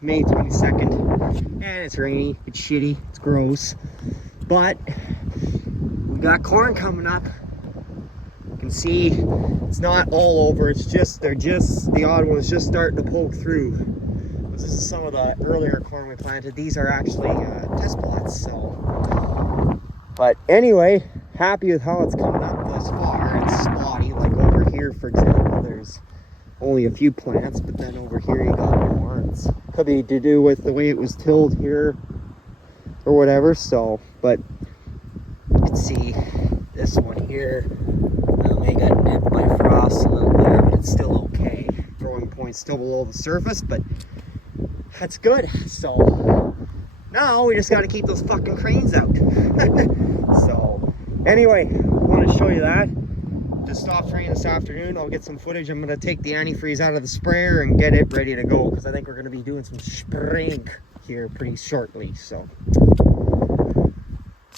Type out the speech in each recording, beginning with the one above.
May 22nd, and it's rainy, it's shitty, it's gross, but we got corn coming up. You can see it's not all over, it's just, the odd ones just starting to poke through. This is some of the earlier corn we planted. These are actually test plots, so. But anyway, happy with how it's coming up thus far. It's spotty, like over here, for example, there's only a few plants, but then over here you got more. It could be to do with the way it was tilled here or whatever. So, but you can see this one here, they got nipped by frost a little there, but it's still okay. Growing point's still below the surface, but that's good. So now we just got to keep those fucking cranes out. So anyway, I want to show you that. Just stopped training this afternoon. I'll get some footage. I'm going to take the antifreeze out of the sprayer and get it ready to go, because I think we're going to be doing some spraying here pretty shortly. So look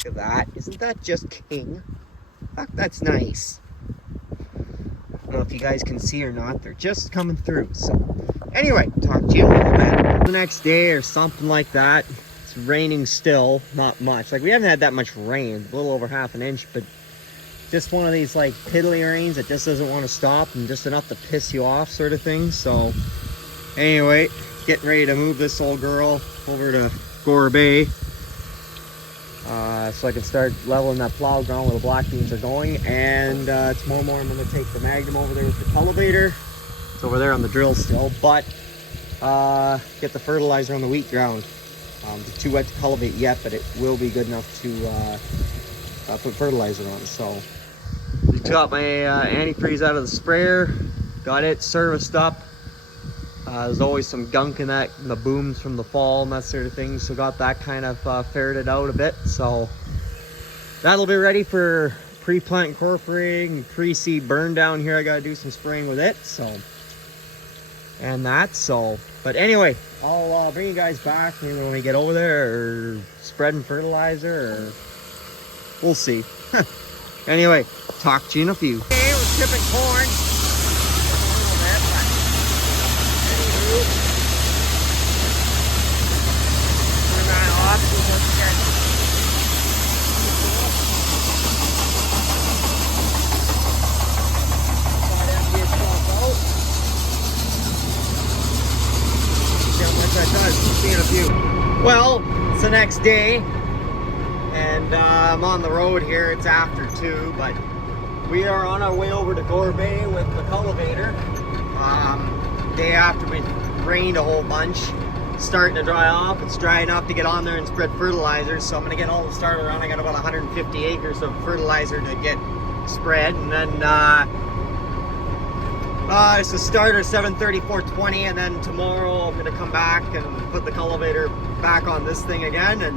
at that. Isn't that just king? Fuck, that's nice. I don't know if you guys can see or not. They're just coming through. So anyway, talk to you a little bit the next day or something like that. It's raining still, not much. Like, we haven't had that much rain, a little over half an inch, but just one of these like piddly rains that just doesn't want to stop, and just enough to piss you off sort of thing. So anyway, getting ready to move this old girl over to Gore Bay, so I can start leveling that plow ground where the black beans are going. And tomorrow morning I'm going to take the Magnum over there with the cultivator. It's over there on the drill still, but get the fertilizer on the wheat ground. It's too wet to cultivate yet, but it will be good enough to put fertilizer on. So we got my antifreeze out of the sprayer, got it serviced up. There's always some gunk in that, in the booms from the fall and that sort of thing, so got that kind of ferreted out a bit. So that'll be ready for pre-plant incorporating, pre-seed burn down here. I gotta do some spraying with it, so, and that. So, but anyway, I'll bring you guys back maybe when we get over there, or spreading fertilizer, or we'll see. Anyway, talk to you in a few. Okay, we're skipping corn. Turn that off. See how much that does. We'll see in a few. Well, it's the next day, and I'm on the road here. It's after 2, but we are on our way over to Gore Bay with the cultivator. Day after we rained a whole bunch, starting to dry off. It's dry enough to get on there and spread fertilizer, so I'm going to get all the started around. I got about 150 acres of fertilizer to get spread, and then it's the starter 7:30, 4:20, and then tomorrow I'm going to come back and put the cultivator back on this thing again, and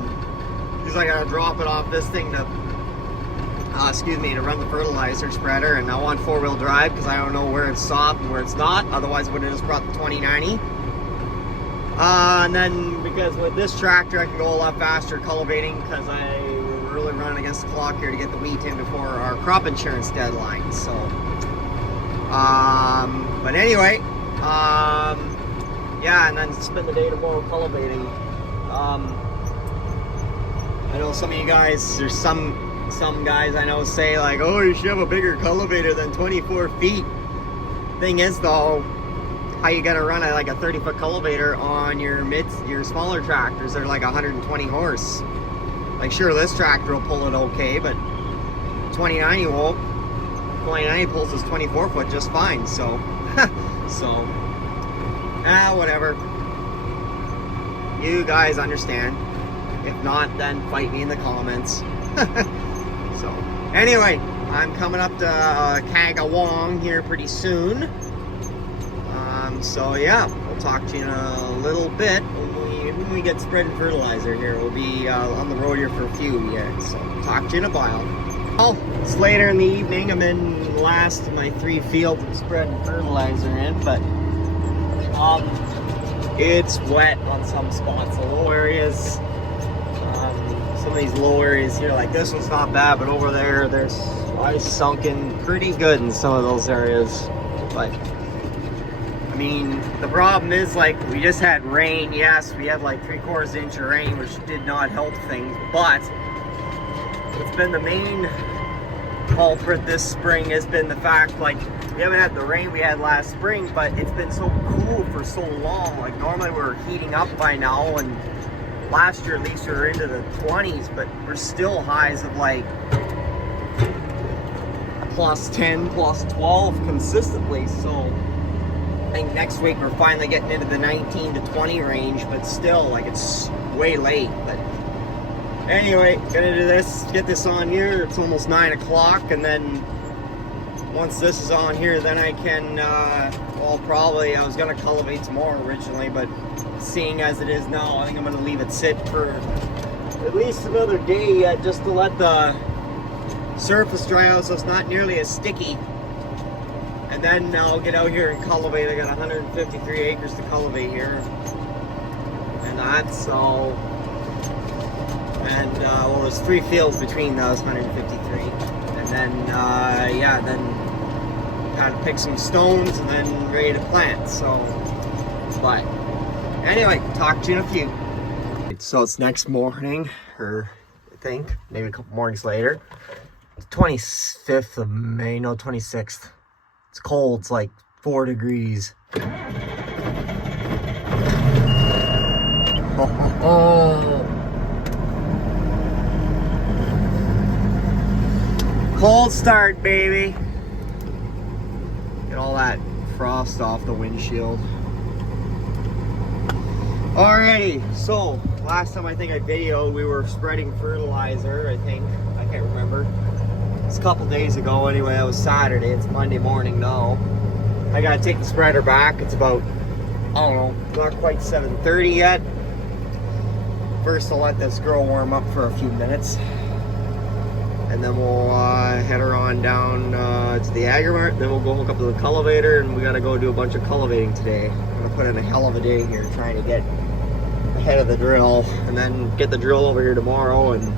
because I got to drop it off this thing to to run the fertilizer spreader. And I want 4-wheel drive because I don't know where it's soft and where it's not. Otherwise I would have just brought the 2090. And then because with this tractor I can go a lot faster cultivating, because we're really running against the clock here to get the wheat in before our crop insurance deadline. So but anyway, yeah, and then spend the day tomorrow cultivating. I know some of you guys, there's some guys I know say like, oh, you should have a bigger cultivator than 24 feet. Thing is though, how you gonna run like a 30-foot cultivator on your smaller tractors? They're like 120 horse. Like, sure, this tractor will pull it okay, but 2090 won't. 2090 pulls this 24 foot just fine. So, whatever. You guys understand. If not, then fight me in the comments. So, anyway, I'm coming up to Kagawong here pretty soon. So yeah, we'll talk to you in a little bit when we get spreading fertilizer here. We'll be on the road here for a few yet. So, talk to you in a while. Well, it's later in the evening. I'm in last of my 3 fields I'm spreading fertilizer in, but it's wet on some spots. The low areas. Some of these low areas here, like this one's not bad, but over there, there's ice sunk in pretty good in some of those areas. But I mean, the problem is, like, we just had rain. Yes, we had like 3/4 inch of rain, which did not help things, but it's been the main culprit this spring has been the fact, like, we haven't had the rain we had last spring, but it's been so cool for so long. Like, normally we're heating up by now, and last year at least we were into the 20s, but we're still highs of like plus 10, plus 12 consistently. So I think next week we're finally getting into the 19 to 20 range, but still, like, it's way late. But anyway, gonna do this, get this on here. It's almost 9 o'clock, and then once this is on here, then I can, well, probably, I was gonna cultivate tomorrow originally, but seeing as it is now, I think I'm gonna leave it sit for at least another day yet, just to let the surface dry out so it's not nearly as sticky. And then I'll get out here and cultivate. I got 153 acres to cultivate here. And that's all. And, well, there's 3 fields between those 153. And then, yeah, then kind of pick some stones and then ready to plant. So, but anyway, talk to you in a few. So it's next morning, or I think, maybe a couple mornings later. 25th of May, no, 26th. It's cold, it's like 4 degrees. Oh. Cold start, baby. Get all that frost off the windshield. Alrighty, so last time I think I videoed, we were spreading fertilizer, I think. I can't remember. It's a couple days ago anyway. It was Saturday. It's Monday morning now. I gotta take the spreader back. It's about, I don't know, not quite 7:30 yet. First I'll let this girl warm up for a few minutes, and then we'll head her on down to the Agrimart. Then we'll go hook up to the cultivator, and we gotta go do a bunch of cultivating today. I'm gonna put in a hell of a day here trying to get ahead of the drill, and then get the drill over here tomorrow and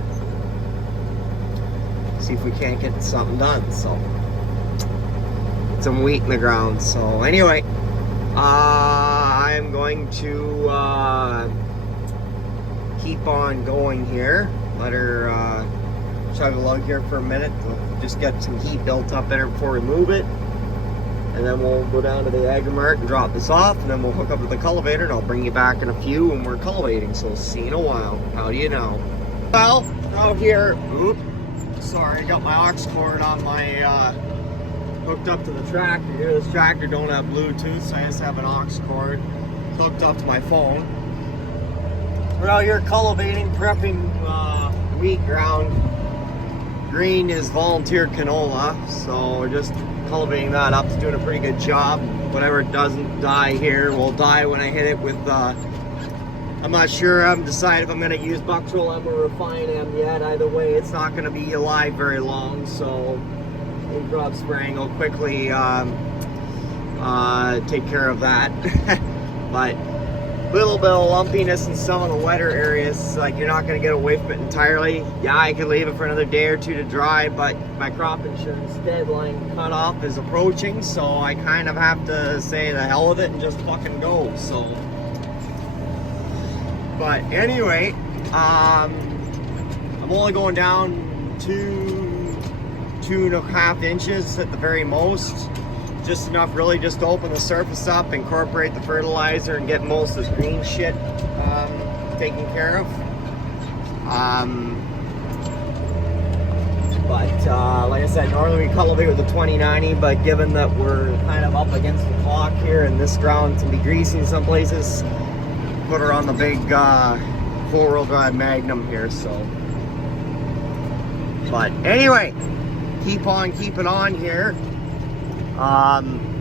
see if we can't get something done. So, get some wheat in the ground. So anyway, I'm going to keep on going here. Let her chug along here for a minute. We'll just get some heat built up in her before we move it. And then we'll go down to the Agrimart and drop this off, and then we'll hook up with the cultivator, and I'll bring you back in a few when we're cultivating. So see you in a while. How do you know? Well, out here, sorry, I got my aux cord on my, hooked up to the tractor here. This tractor don't have Bluetooth, so I just have an aux cord hooked up to my phone. We're out here cultivating, prepping wheat ground. Green is volunteer canola, so we're just cultivating that up. It's doing a pretty good job. Whatever doesn't die here will die when I hit it with, I'm not sure. I haven't decided if I'm going to use Bucktroll M or Refine M yet. Either way, it's not going to be alive very long, so drop spraying will quickly take care of that. But a little bit of lumpiness in some of the wetter areas, like you're not going to get away from it entirely. Yeah, I could leave it for another day or two to dry, but my crop insurance deadline cutoff is approaching, so I kind of have to say the hell with it and just fucking go. So, but anyway, I'm only going down 2.5 inches at the very most. Just enough really just to open the surface up, incorporate the fertilizer, and get most of this green shit taken care of. But like I said, normally we cultivate with the 2090, but given that we're kind of up against the clock here and this ground can be greasy in some places, put her on the big 4-wheel drive Magnum here. So, but anyway, keep on keeping on here.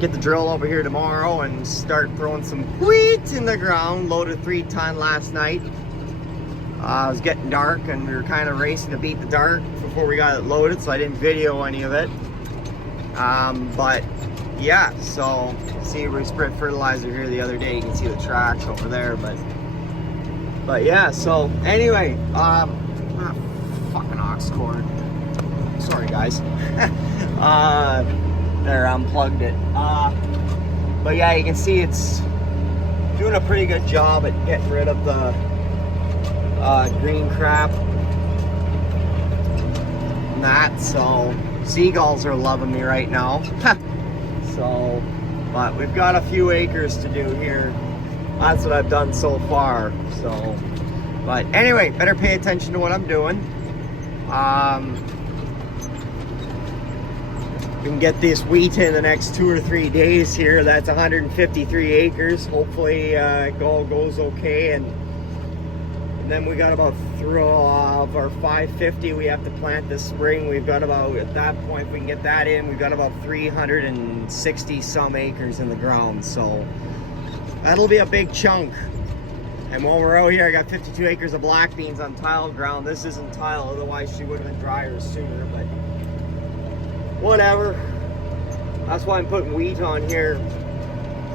Get the drill over here tomorrow and start throwing some wheat in the ground. Loaded 3-ton last night. It was getting dark and we were kind of racing to beat the dark before we got it loaded, so I didn't video any of it. But yeah, so see, we spread fertilizer here the other day. You can see the tracks over there, but yeah, so anyway, fucking aux cord. Sorry guys. There, unplugged it. But yeah, you can see it's doing a pretty good job at getting rid of the green crap and that. So seagulls are loving me right now. So, but we've got a few acres to do here. That's what I've done so far. So, but anyway, better pay attention to what I'm doing. We can get this wheat in the next 2 or 3 days here. That's 153 acres. Hopefully it all goes okay. And then we got about of our 550 we have to plant this spring. We've got about, at that point, if we can get that in, we've got about 360 some acres in the ground. So that'll be a big chunk. And while we're out here, I got 52 acres of black beans on tile ground. This isn't tile, otherwise she would have been drier sooner, but whatever. That's why I'm putting wheat on here.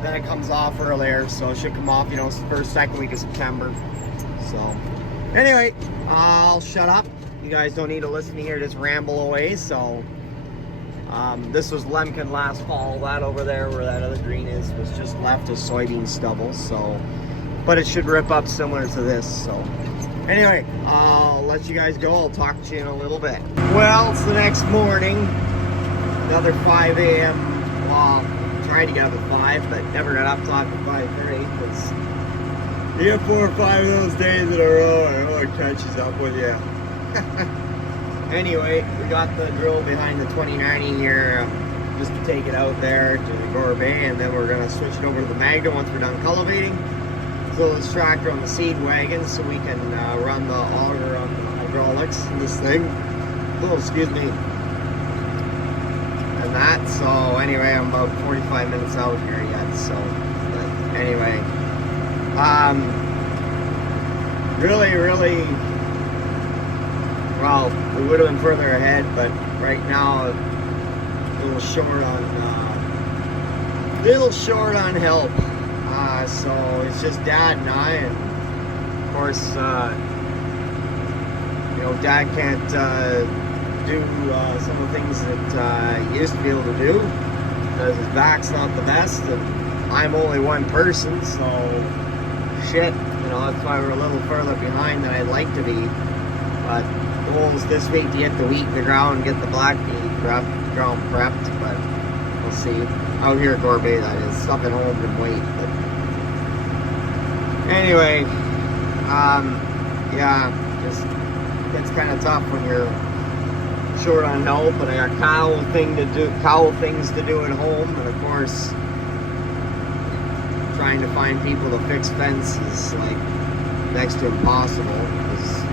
Then it comes off earlier, so it should come off, you know, first, second week of September. So anyway, I'll shut up. You guys don't need to listen to hear just ramble away. So this was Lemkin last fall. That over there where that other green is was just left as soybean stubble. So, but it should rip up similar to this. So anyway, I'll let you guys go. I'll talk to you in a little bit. Well, it's the next morning, another 5 a.m. Well, trying to get up at 5, but never got up till after 5:30 because you get 4 or 5 of those days in a row, and it catches up with you. Anyway, we got the drill behind the 2090 here, just to take it out there to the gourmet, and then we're going to switch it over to the Magna once we're done cultivating. So this tractor on the seed wagon, so we can run the auger on the hydraulics in this thing. Oh, excuse me. And that, so anyway, I'm about 45 minutes out here yet, so, but anyway. Really, well, we would have been further ahead, but right now a little short on help. So it's just Dad and I, and of course, you know, Dad can't do some of the things that he used to be able to do because his back's not the best, and I'm only one person, so shit, you know, that's why we're a little further behind than I'd like to be. But the goal is this week to get the wheat in the ground and get the black bean ground prepped, but we'll see. Out here at Gourmet, that is. Stuff at home and wait. But anyway, yeah, just it's kind of tough when you're short on help, and I got cow things to do at home, and of course trying to find people to fix fences like next to impossible because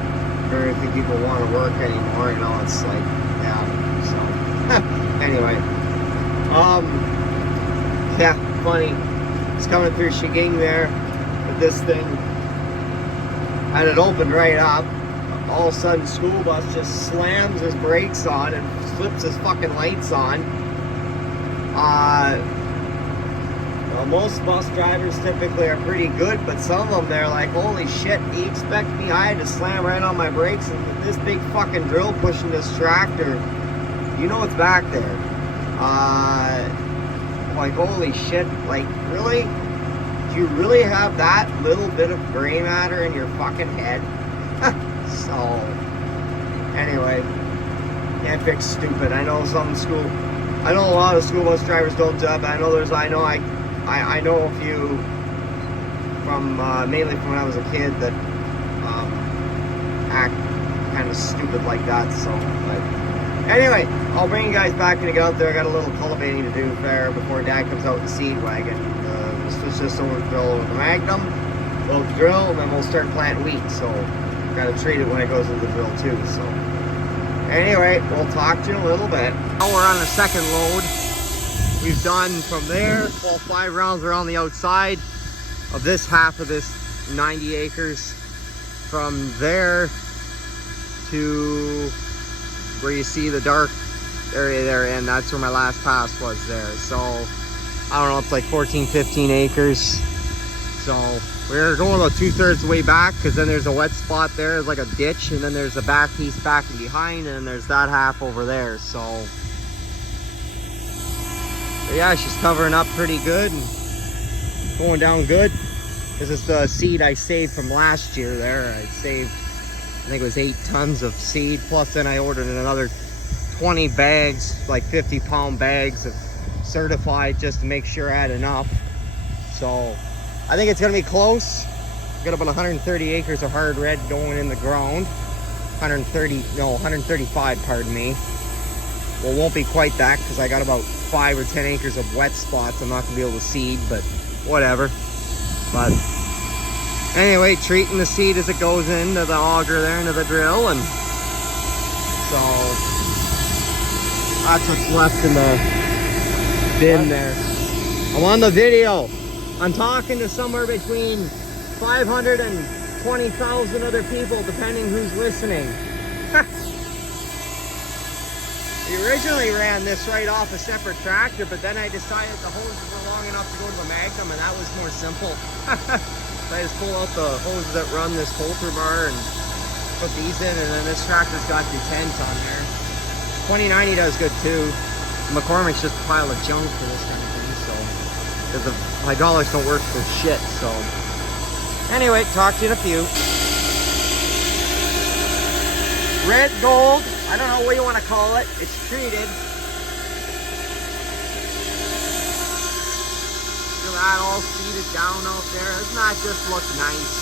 very few people want to work anymore. You know, it's like, yeah. So anyway, yeah, funny. It's coming through Shiging there with this thing, and it opened right up. All of a sudden, school bus just slams his brakes on and flips his fucking lights on. Well, most bus drivers typically are pretty good, but some of them, they're like, holy shit, do you expect me? I had to slam right on my brakes, and with this big fucking drill pushing this tractor, you know what's back there. Like, holy shit, like, really? Do you really have that little bit of gray matter in your fucking head? So, anyway, can't fix stupid. I know a lot of school bus drivers don't do that, but I know I know a few from, mainly from when I was a kid that act kind of stupid like that, so, but anyway, I'll bring you guys back and get out there. I got a little cultivating to do there before Dad comes out with the seed wagon. We'll switch this over to drill with the Magnum, we'll drill, and then we'll start planting wheat, so got to treat it when it goes into the drill too, so anyway, we'll talk to you in a little bit. Now we're on the second load. We've done from there, all 5 rounds around the outside of this half of this 90 acres. From there to where you see the dark area there, and that's where my last pass was there. So, I don't know, it's like 14, 15 acres. So, we're going about 2/3 the way back, because then there's a wet spot there, there's like a ditch, and then there's a back piece back and behind, and there's that half over there. So, but yeah, she's covering up pretty good, and going down good. This is the seed I saved from last year there. I saved, I think it was 8 tons of seed. Plus then I ordered another 20 bags, like 50-pound bags of certified, just to make sure I had enough. So I think it's gonna be close. Got about 130 acres of hard red going in the ground. 135, pardon me. Well, it won't be quite that because I got about 5 or 10 acres of wet spots I'm not gonna be able to seed, but whatever. But anyway, treating the seed as it goes into the auger there, into the drill, and so that's what's left in the bin there. I'm on the video. I'm talking to somewhere between 500 and 20,000 other people, depending who's listening. We originally ran this right off a separate tractor, but then I decided the hoses were long enough to go to the Magnum, and that was more simple. So I just pull out the hoses that run this Coulter bar and put these in, and then this tractor's got detents on there. 2090 does good too. McCormick's just a pile of junk for this kind of thing, so because the hydraulics don't work for shit. So anyway, talk to you in a few. Red gold, I don't know what you want to call it. It's treated. Look at that, all seeded down out there. Doesn't that just look nice?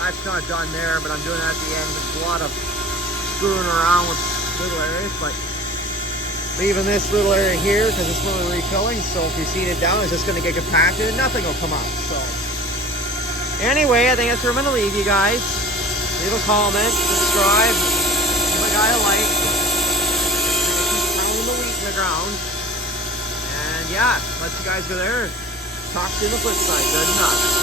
That's not done there, but I'm doing that at the end. There's a lot of screwing around with little areas, but leaving this little area here because it's really refilling. So if you seed it down, it's just going to get compacted and nothing will come up. So anyway, I think that's where I'm going to leave you guys. Leave a comment, subscribe, give a guy a like. Keep pounding the wheat in the ground. And yeah, let you guys go there. Talk to you on the flip side. Good enough.